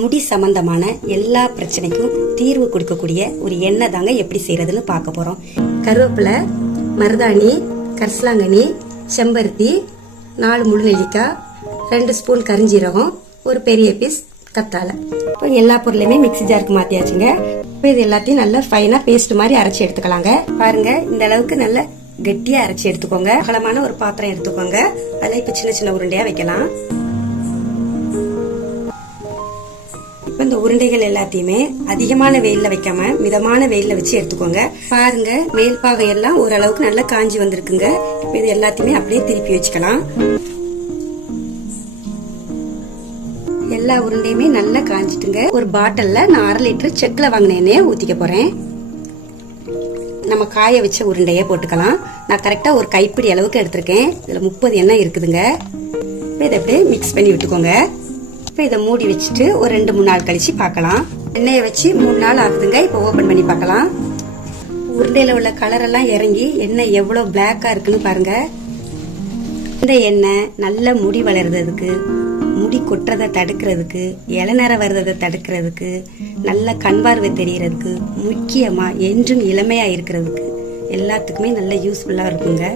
முடி சம்பந்தமான எல்லா பிரச்சனைக்கும் தீர்வு கொடுக்கக்கூடிய ஒரு எண்ணெய் தாங்க எப்படி செய்யறதுன்னு பார்க்க போறோம். கருவேப்பிலை, மருதாணி, கரிசலாங்கண்ணி, செம்பருத்தி, 4 முழு நெல்லிக்காய், 2 ஸ்பூன் கரிஞ்சீரகம், ஒரு பெரிய பீஸ் கத்தாழை. இப்போ எல்லா பொருளையுமே மிக்ஸி ஜாருக்கு மாத்தியாச்சுங்க. இப்போ இது எல்லாத்தையும் நல்லா ஃபைனா பேஸ்ட் மாதிரி அரைச்சி எடுத்துக்கலாங்க. பாருங்க, இந்த அளவுக்கு நல்ல கெட்டியா அரைச்சி எடுத்துக்கோங்க. அகலமான ஒரு பாத்திரம் எடுத்துக்கோங்க. அதில் இப்போ சின்ன சின்ன உருண்டையா வைக்கலாம். இப்ப இந்த உருண்டைகள் எல்லாத்தையுமே அதிகமான வெயில்ல வைக்காம மிதமான வெயில்ல வச்சு எடுத்துக்கோங்க. பாருங்க, மேல் பாகம் எல்லாம் ஓரளவுக்கு நல்லா காஞ்சி வந்திருக்குங்க. இப்ப இது எல்லாத்தையுமே அப்படியே திருப்பி வச்சுக்கலாம். எல்லா உருண்டையுமே நல்லா காஞ்சிட்டுங்க. ஒரு பாட்டில்ல நான் 1/2 லிட்டர் செக்ல வாங்கின எண்ணெயை ஊத்திக்க போறேன். நம்ம காய வச்ச உருண்டைய போட்டுக்கலாம். நான் கரெக்டா ஒரு கைப்பிடி அளவுக்கு எடுத்திருக்கேன். இதுல 30 எண்ணெய் இருக்குதுங்க. இதை அப்படியே மிக்ஸ் பண்ணி விட்டுக்கோங்க. இப்போ இதை மூடி வச்சுட்டு ஒரு 2-3 நாள் கழிச்சு பார்க்கலாம். எண்ணெயை வச்சு 3 நாள் ஆகுதுங்க. இப்போ ஓபன் பண்ணி பார்க்கலாம். உருண்டையில உள்ள கலர் எல்லாம் இறங்கி எண்ணெய் எவ்வளவு பிளாக்கா இருக்குன்னு பாருங்க. இந்த எண்ணெய் நல்ல முடி வளர்றதுக்கு, முடி கொட்டுறதை தடுக்கிறதுக்கு, இளநர வர்றதை தடுக்கிறதுக்கு, நல்ல கண் பார்வை தெரியறதுக்கு, முக்கியமா என்றும் இளமையா இருக்கிறதுக்கு எல்லாத்துக்குமே நல்ல யூஸ்ஃபுல்லா இருக்குங்க.